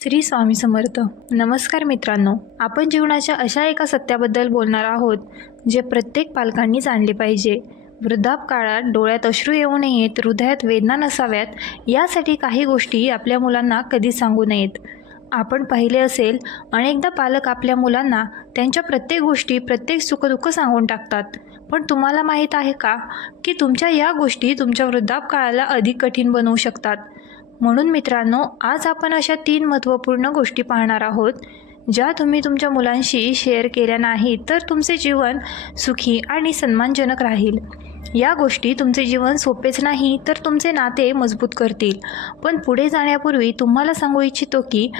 श्री स्वामी समर्थ. नमस्कार मित्रांनो आपण जीवनाच्या अशा एका सत्याबद्दल बोलणार आहोत जे प्रत्येक पालकांनी जाणले पाहिजे. वृद्धापकाळात डोळ्यात अश्रू येऊ नयेत हृदयात वेदना नसाव्यात यासाठी काही गोष्टी आपल्या मुलांना कधी सांगू नयेत. आपण पाहिले असेल अनेकदा पालक आपल्या मुलांना त्यांच्या प्रत्येक गोष्टी प्रत्येक सुखदुःख सांगून टाकतात. पण तुम्हाला माहीत आहे का की तुमच्या या गोष्टी तुमच्या वृद्धापकाळाला अधिक कठीण बनवू शकतात? म्हणून मित्रांनो आज आपण अशा तीन महत्त्वपूर्ण गोष्टी पाहणार आहोत ज्या तुम्ही तुमच्या मुलांशी शेअर केल्या नाहीत तर तुमचे जीवन सुखी आणि सन्मानजनक राहील. या गोष्टी तुमचे जीवन सोपेच नाही तर तुमचे नाते मजबूत करतील. पण पुढे जाण्यापूर्वी तुम्हाला सांगू इच्छितो की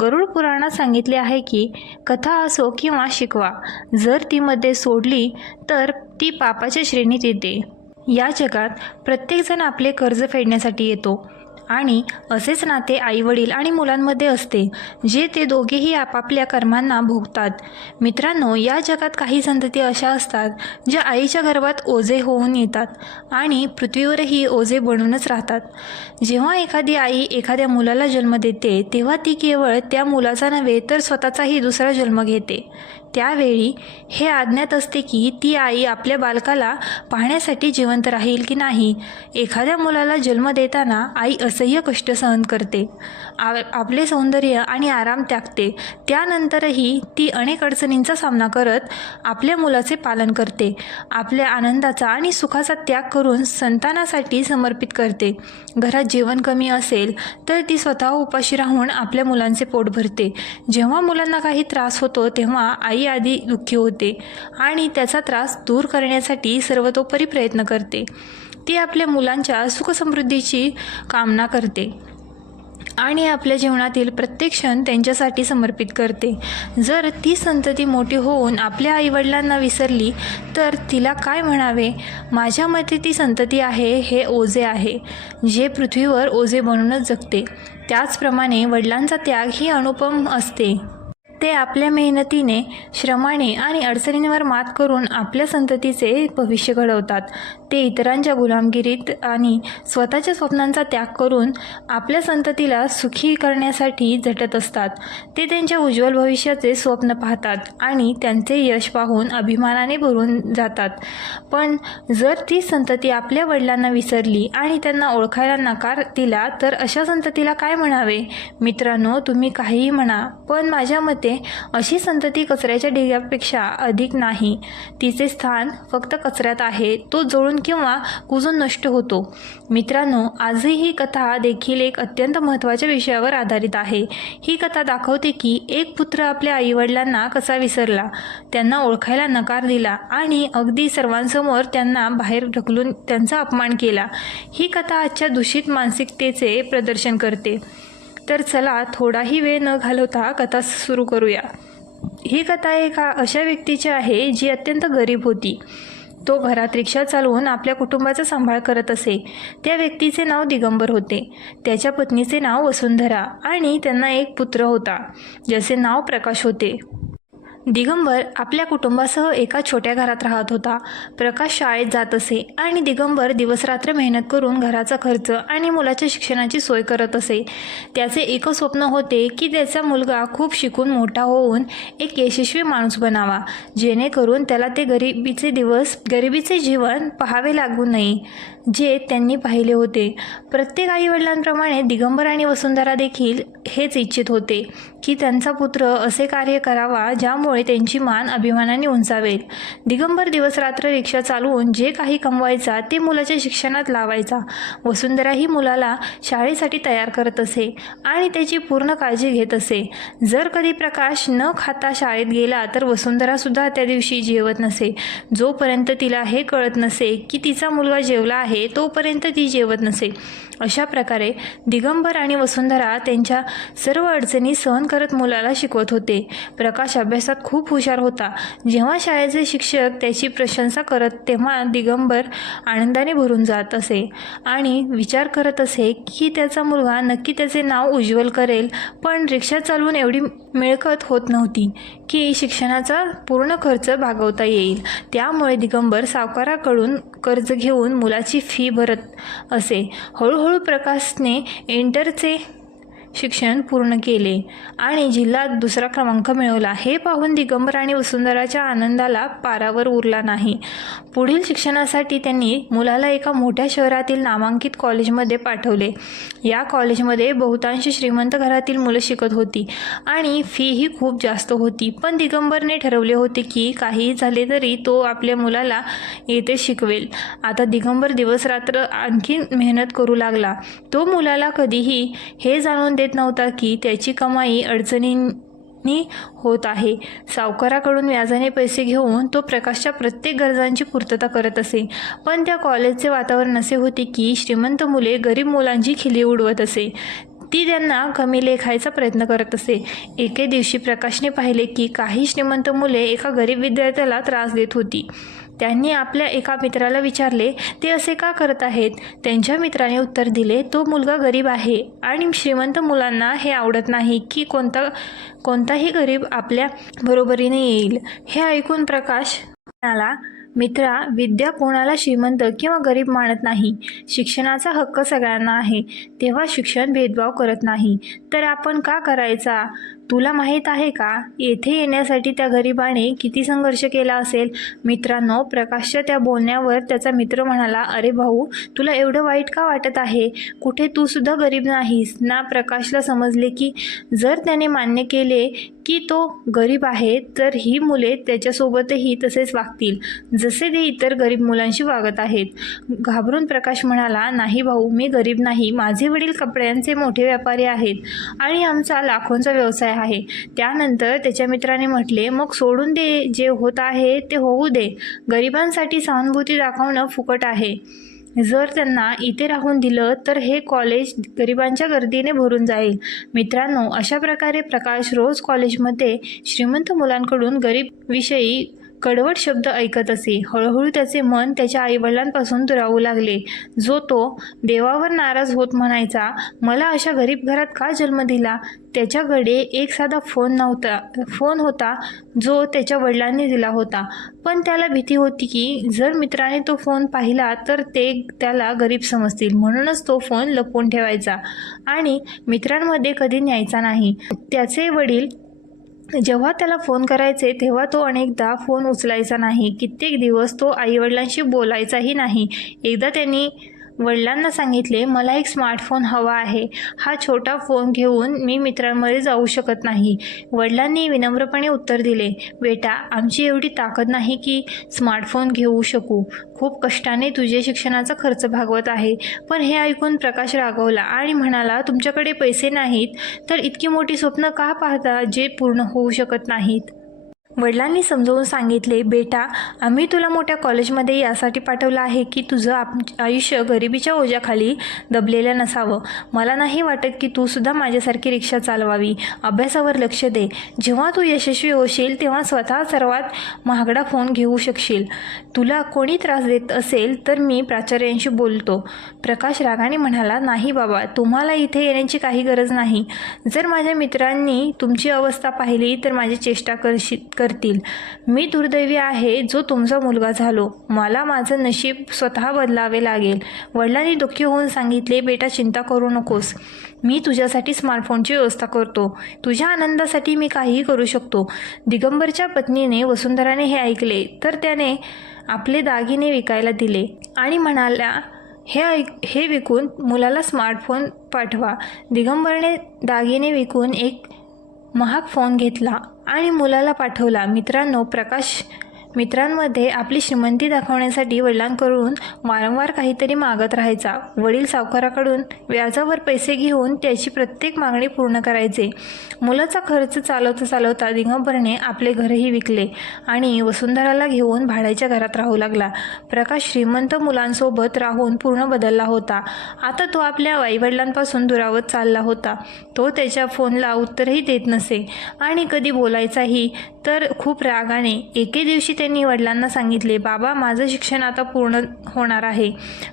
गरुड पुराणात सांगितले आहे की कथा असो किंवा शिकवा जर ती मध्ये सोडली तर ती पापाच्या श्रेणीत येते. या जगात प्रत्येकजण आपले कर्ज फेडण्यासाठी येतो. आणि असेच नाते आईवडील आणि मुलांमध्ये असते जे ते दोघेही आपापल्या कर्मांना भोगतात. मित्रांनो या जगात काही संतती अशा असतात ज्या आईच्या गर्भात ओझे होऊन येतात आणि पृथ्वीवरही ओझे बनूनच राहतात. जेव्हा एखादी आई एखाद्या मुलाला जन्म देते तेव्हा ती केवळ त्या मुलाचा नव्हे तर स्वतःचाही दुसरा जन्म घेते. त्यावेळी हे आज्ञात असते की ती आई आपल्या बालकाला पाहण्यासाठी जिवंत राहील की नाही? एखाद्या मुलाला जन्म देताना आई असह्य कष्ट सहन करते. आ आपले सौंदर्य आणि आराम त्यागते. त्यानंतरही ती अनेक अडचणींचा सामना करत आपल्या मुलाचे पालन करते. आपल्या आनंदाचा आणि सुखाचा त्याग करून संतानासाठी समर्पित करते. घरात जेवण कमी असेल तर ती स्वतः उपाशी राहून आपल्या मुलांचे पोट भरते. जेव्हा मुलांना काही त्रास होतो तेव्हा आई आधी दुःखी होते आणि त्याचा त्रास दूर करण्यासाठी सर्वतोपरी प्रयत्न करते. ती आपल्या मुलांच्या सुखसमृद्धीची कामना करते. आणि आपल्या जीवनातील प्रत्येक क्षण त्यांच्यासाठी समर्पित करते. जर ती संतती मोठी होऊन आपल्या आईवडिलांना विसरली तर तिला काय म्हणावे? माझ्या मते ती संतती आहे हे ओझे आहे जे पृथ्वीवर ओझे बनूनच जगते. त्याचप्रमाणे वडिलांचा त्याग ही अनुपम असते. ते आपल्या मेहनतीने श्रमाने आणि अडचणींवर मात करून आपल्या संततीचे भविष्य घडवतात. ते इतरांच्या गुलामगिरीत आणि स्वतःच्या स्वप्नांचा त्याग करून आपल्या संततीला सुखी करण्यासाठी झटत असतात. ते त्यांच्या उज्ज्वल भविष्याचे स्वप्न पाहतात आणि त्यांचे यश पाहून अभिमानाने भरून जातात. पण जर ती संतती आपल्या वडिलांना विसरली आणि त्यांना ओळखायला नकार दिला तर अशा संततीला काय म्हणावे? मित्रांनो तुम्ही काहीही म्हणा पण माझ्या मते अशी संतती कचऱ्याच्या ढिग्यापेक्षा अधिक नाही. तिचे स्थान फक्त कचऱ्यात आहे. तो जळून किंवा कुजून नष्ट होतो. मित्रांनो आजही ही कथा देखील एक अत्यंत महत्त्वाच्या विषयावर आधारित आहे. ही कथा दाखवते की एक पुत्र आपल्या आईवडिलांना कसा विसरला त्यांना ओळखायला नकार दिला आणि अगदी सर्वांसमोर त्यांना बाहेर ढकलून त्यांचा अपमान केला. ही कथा आजच्या दूषित मानसिकतेचे प्रदर्शन करते. तर चला थोडाही वेळ न घालवता कथा सुरू करूया. ही कथा एका अशा व्यक्तीची आहे जी अत्यंत गरीब होती. तो घरात रिक्षा चालवून आपल्या कुटुंबाचा सांभाळ करत असे. त्या व्यक्तीचे नाव दिगंबर होते. त्याच्या पत्नीचे नाव वसुंधरा आणि त्यांना एक पुत्र होता ज्याचे नाव प्रकाश होते. दिगंबर आपल्या कुटुंबासह एका छोट्या घरात राहत होता. प्रकाश शाळेत जात असे आणि दिगंबर दिवसरात्र मेहनत करून घराचा खर्च आणि मुलाच्या शिक्षणाची सोय करत असे. त्याचे एक स्वप्न होते की त्याचा मुलगा खूप शिकून मोठा होऊन एक यशस्वी माणूस बनावा जेणेकरून त्याला ते गरिबीचे दिवस गरिबीचे जीवन पाहावे लागू नये. जे त्यांनी पाहिले होते. प्रत्येक आईवडिलांप्रमाणे दिगंबर आणि वसुंधरा देखील हेच इच्छित होते की त्यांचा पुत्र असे कार्य करावा ज्यामुळे त्यांची मान अभिमानाने उंचावेल. दिगंबर दिवसरात्र रिक्षा चालवून जे काही कमवायचा ते मुलाच्या शिक्षणात लावायचा. वसुंधरा ही मुलाला शाळेसाठी तयार करत असे आणि त्याची पूर्ण काळजी घेत असे. जर कधी प्रकाश न खाता शाळेत गेला तर वसुंधरासुद्धा त्या दिवशी जेवत नसे. जोपर्यंत तिला हे कळत नसे की तिचा मुलगा जेवला आहे तोपर्यंत ती जेवत नसे. अशा प्रकारे दिगंबर आणि वसुंधरा त्यांच्या सर्व अडचणी सहन करत मुलाला शिकवत होते. प्रकाश अभ्यासात खूप हुशार होता. जेव्हा शाळेचे शिक्षक त्याची प्रशंसा करत तेव्हा दिगंबर आनंदाने भरून जात असे आणि विचार करत असे की त्याचा मुलगा नक्की त्याचे नाव उज्ज्वल करेल पण रिक्षा चालवून एवढी मिळकत होत नव्हती की शिक्षणाचा पूर्ण खर्च भागवता येईल. त्यामुळे दिगंबर सावकाराकडून कर्ज घेऊन मुलाची फी भरत असे. हळूहळू प्रकाशने इंटरचे शिक्षण पूर्ण केले. आणि जिल्ह्यात दुसरा क्रमांक मिळवला. हे पाहून दिगंबर आणि वसुंधराच्या आनंदाला पारावर उरला नाही. पुढील शिक्षणासाठी त्यांनी मुलाला एका मोठ्या शहरातील नामांकित कॉलेजमध्ये पाठवले. या कॉलेजमध्ये बहुतांश श्रीमंत घरातील मुलं शिकत होती आणि फीही खूप जास्त होती. पण दिगंबरने ठरवले होते की काही झाले तरी तो आपल्या मुलाला येथे शिकवेल. आता दिगंबर दिवस रात्र आणखी मेहनत करू लागला. तो मुलाला कधीही हे जाणून देत नव्हता की त्याची कमाई अडचणींनी होत आहे. सावकाराकडून व्याजाने पैसे घेऊन तो प्रकाशच्या प्रत्येक गरजांची पूर्तता करत असे. पण त्या कॉलेजचे वातावरण असे होते की श्रीमंत मुले गरीब मुलांची खिली उडवत असे. ती त्यांना कमी लेखायचा प्रयत्न करत असे. एके दिवशी प्रकाशने पाहिले की काही श्रीमंत मुले एका गरीब विद्यार्थ्याला त्रास देत होती. त्यांनी आपल्या एका मित्राला विचारले ते असे का करत आहेत? त्यांच्या मित्राने उत्तर दिले तो मुलगा गरीब आहे आणि श्रीमंत मुलांना हे आवडत नाही की कोणता कोणताही गरीब आपल्या बरोबरीने येईल. हे ऐकून प्रकाश म्हणाला मित्रा विद्या कोणाला श्रीमंत किंवा गरीब मानत नाही. शिक्षणाचा हक्क सगळ्यांना आहे. तेव्हा शिक्षण भेदभाव करत नाही. तर आपण का करायचा? तुला माहीत आहे का? येथे येण्यासाठी त्या गरिबाने किती संघर्ष केला असेल? मित्रांनो प्रकाशच्या त्या बोलण्यावर त्याचा मित्र म्हणाला अरे भाऊ तुला एवढं वाईट का वाटत आहे? कुठे तू सुद्धा गरीब नाहीस. ना प्रकाशला समजले की जर त्याने मान्य केले की तो गरीब आहे तर ही मुले त्याच्यासोबतही तसेच वागतील जसे ते इतर गरीब मुलांशी वागत आहेत. घाबरून प्रकाश म्हणाला नाही भाऊ मी गरीब नाही. माझे वडील कपड्यांचे मोठे व्यापारी आहेत आणि आमचा लाखोंचा व्यवसाय आहे. त्यानंतर त्याच्या मित्राने म्हटले मग सोडून दे जे होत आहे ते होऊ दे. गरिबांसाठी सहानुभूती दाखवणं फुकट आहे. जर त्यांना इथे राहून दिलं तर हे कॉलेज गरिबांच्या गर्दीने भरून जाईल. मित्रांनो अशा प्रकारे प्रकाश रोज कॉलेजमध्ये श्रीमंत मुलांकडून गरीब विषयी कडवट शब्द ऐकत असे. हळूहळू त्याचे मन त्याच्या आईवडिलांपासून दुरावू लागले. जो तो देवावर नाराज होत म्हणायचा मला अशा गरीब घरात का जन्म दिला? त्याच्याकडे एक साधा फोन नव्हता फोन होता जो त्याच्या वडिलांनी दिला होता. पण त्याला भीती होती की जर मित्राने तो फोन पाहिला तर ते त्याला गरीब समजतील. म्हणूनच तो फोन लपवून ठेवायचा. आणि मित्रांमध्ये कधी न्यायचा नाही. त्याचे वडील जेव्हा त्याला फोन करायचे तेव्हा तो अनेकदा फोन उचलायचा नाही. कित्येक दिवस तो आईवडिलांशी बोलायचाही नाही. एकदा त्यांनी वडिलांना सांगितले मला एक स्मार्टफोन हवा आहे. हा छोटा फोन घेऊन मी मित्रांमध्ये जाऊ शकत नाही. वडिलांनी विनम्रपणे उत्तर दिले बेटा आमची एवढी ताकद नाही की स्मार्टफोन घेऊ शकू. खूप कष्टाने तुझे शिक्षणाचा खर्च भागवत आहे. पण हे ऐकून प्रकाश रागवला आणि म्हणाला तुमच्याकडे पैसे नाहीत तर इतकी मोठी स्वप्न का पाहता जे पूर्ण होऊ शकत नाहीत? वडिलांनी समजावून सांगितले बेटा आम्ही तुला मोठ्या कॉलेजमध्ये यासाठी पाठवलं आहे की तुझं आप आयुष्य गरिबीच्या ओझ्याखाली दबलेलं नसावं. मला नाही वाटत की तू सुद्धा माझ्यासारखी रिक्षा चालवावी. अभ्यासावर लक्ष दे. जेव्हा तू यशस्वी होशील तेव्हा स्वतः सर्वात महागडा फोन घेऊ शकशील. तुला कोणी त्रास देत असेल तर मी प्राचार्यांशी बोलतो. प्रकाश रागाने म्हणाला नाही बाबा तुम्हाला इथे येण्याची काही गरज नाही. जर माझ्या मित्रांनी तुमची अवस्था पाहिली तर माझी चेष्टा करशील करतील. मी दुर्दैवी आहे जो तुमचा मुलगा झालो. मला माझं नशीब स्वतः बदलावे लागेल. वडिलांनी दुःखी होऊन सांगितले बेटा चिंता करू नकोस. मी तुझ्यासाठी स्मार्टफोनची व्यवस्था करतो. तुझ्या आनंदासाठी मी काहीही करू शकतो. दिगंबरच्या पत्नीने वसुंधराने हे ऐकले तर त्याने आपले दागिने विकायला दिले आणि म्हणाल्या हे ऐक हे विकून मुलाला स्मार्टफोन पाठवा. दिगंबरने दागिने विकून एक महाग फोन घेतला आणि मुलाला पाठवला. मित्रांनो प्रकाश मित्रांमध्ये आपली श्रीमंती दाखवण्यासाठी वडिलांकडून वारंवार काहीतरी मागत राहायचा. वडील सावकाराकडून व्याजावर पैसे घेऊन त्याची प्रत्येक मागणी पूर्ण करायचे. मुलाचा खर्च चालवता चालवता दिगंबरने आपले घरही विकले आणि वसुंधराला घेऊन भाड्याच्या घरात राहू लागला. प्रकाश श्रीमंत मुलांसोबत राहून पूर्ण बदलला होता. आता तो आपल्या आईवडिलांपासून दुरावत चालला होता. तो त्याच्या फोनला उत्तरही देत नसे. आणि कधी बोलायचाही तर खूप रागाने एके दिवशी त्यांनी वडिलांना सांगितले बाबा माझं शिक्षण आता पूर्ण होणार आहे.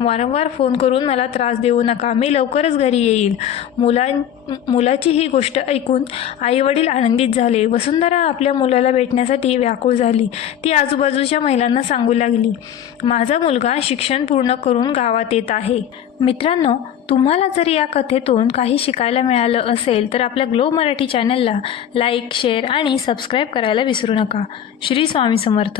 वारंवार फोन करून मला त्रास देऊ नका. मी लवकरच घरी येईल. मुलां मुलाची ही गोष्ट ऐकून आईवडील आनंदित झाले. वसुंधरा आपल्या मुलाला भेटण्यासाठी व्याकुळ झाली. ती आजूबाजूच्या महिलांना सांगू लागली माझा मुलगा शिक्षण पूर्ण करून गावात येत आहे. मित्रांनो तुम्हाला जर या कथेतून काही शिकायला मिळालं असेल तर आपल्या ग्लो मराठी चॅनलला लाईक शेअर आणि सबस्क्राईब करायला विसरू नका. श्री स्वामी समर्थ.